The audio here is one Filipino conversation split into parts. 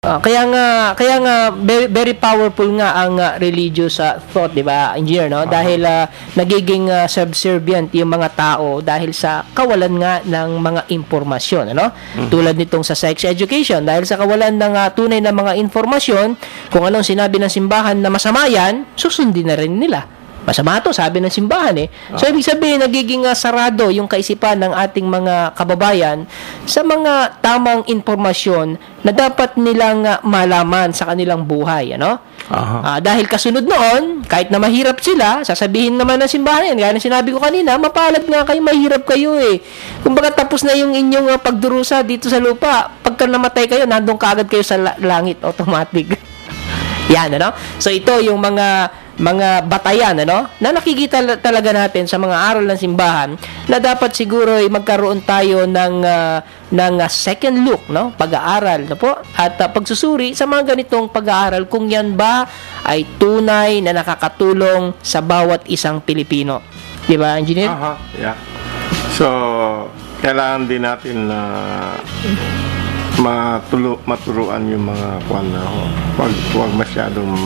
Kaya nga very, very powerful nga ang religious thought, 'di ba, engineer, no? Dahil nagiging subservient yung mga tao dahil sa kawalan nga ng mga impormasyon, ano? Tulad nitong sa sex education, dahil sa kawalan ng tunay na mga informasyon, kung anong sinabi ng simbahan na masama yan, susundin na rin nila. Masama to, sabi ng simbahan eh. So, ibig sabihin, nagiging sarado yung kaisipan ng ating mga kababayan sa mga tamang informasyon na dapat nilang malaman sa kanilang buhay, ano? Dahil kasunod noon, kahit na mahirap sila, sasabihin naman ng simbahan yan. Gaya na sinabi ko kanina, mapalad nga kayo, mahirap kayo eh. Kumbaga tapos na yung inyong pagdurusa dito sa lupa, pagka namatay kayo, nandun kaagad kayo sa langit, automatic. Yan, ano? So, ito yung mga batayan, ano, na nakikita talaga natin sa mga aral ng simbahan na dapat siguro ay magkaroon tayo ng second look, no, pag-aaral, no po, at pagsusuri sa mga ganitong pag-aaral kung yan ba ay tunay na nakakatulong sa bawat isang Pilipino. Di ba, engineer? Yeah. So, kailangan din natin na maturuan yung mga kwan na wag masyadong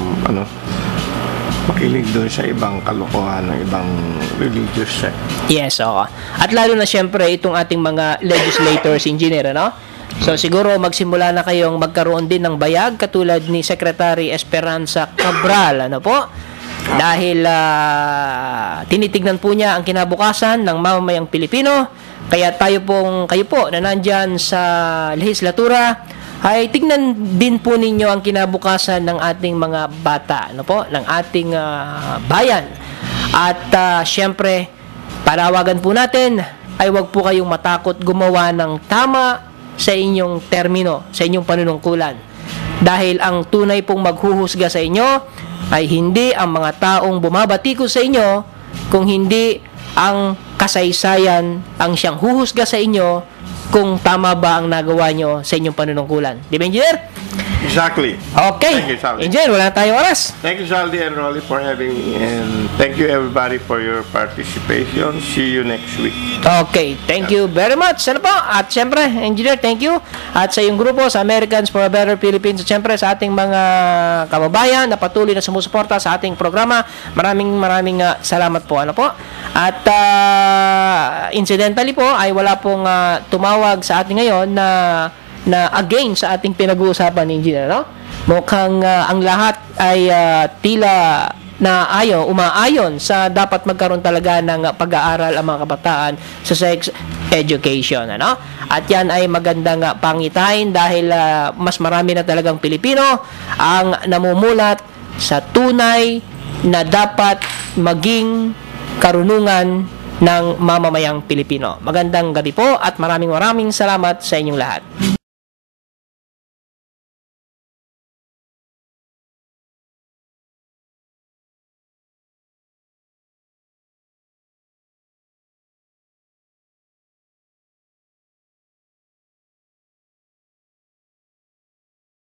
makinig doon sa ibang kalokohan ng ibang religious sect. Yes, oo. At lalo na siyempre itong ating mga legislators, engineer, ano? So siguro magsimula na kayong magkaroon din ng bayag katulad ni Secretary Esperanza Cabral, ano po? Dahil tinitignan po niya ang kinabukasan ng mamamayang Pilipino. Kaya kayo po na nandyan sa lehislatura, ay tignan din po ninyo ang kinabukasan ng ating mga bata, ano po, ng ating bayan. At syempre, panawagan po natin ay wag po kayong matakot gumawa ng tama sa inyong termino, sa inyong panunungkulan. Dahil ang tunay pong maghuhusga sa inyo ay hindi ang mga taong bumabatiko sa inyo, kung hindi ang kasaysayan ang siyang huhusga sa inyo kung tama ba ang nagawa nyo sa inyong panunungkulan. Di ba, engineer? Exactly. Okay. Thank you, Saldi. Engineer, wala na tayong oras. Thank you, Saldi and Rolly, for having me. And thank you, everybody, for your participation. See you next week. Okay. Thank you very much. Ano po? At syempre, engineer, thank you. At sa iyong grupo, sa Americans for a Better Philippines, at syempre sa ating mga kababayan na patuloy na sumusuporta sa ating programa, maraming salamat po. Ano po? At incidentally po, ay wala pong tumawag sa atin ngayon na again sa ating pinag-uusapan ni engineer, no? Mukhang ang lahat ay tila na umaayon sa dapat magkaroon talaga ng pag-aaral ang mga kabataan sa sex education, ano? At yan ay magandang pangitain dahil mas marami na talagang Pilipino ang namumulat sa tunay na dapat maging karunungan ng mamamayang Pilipino. Magandang gabi po at maraming salamat sa inyong lahat.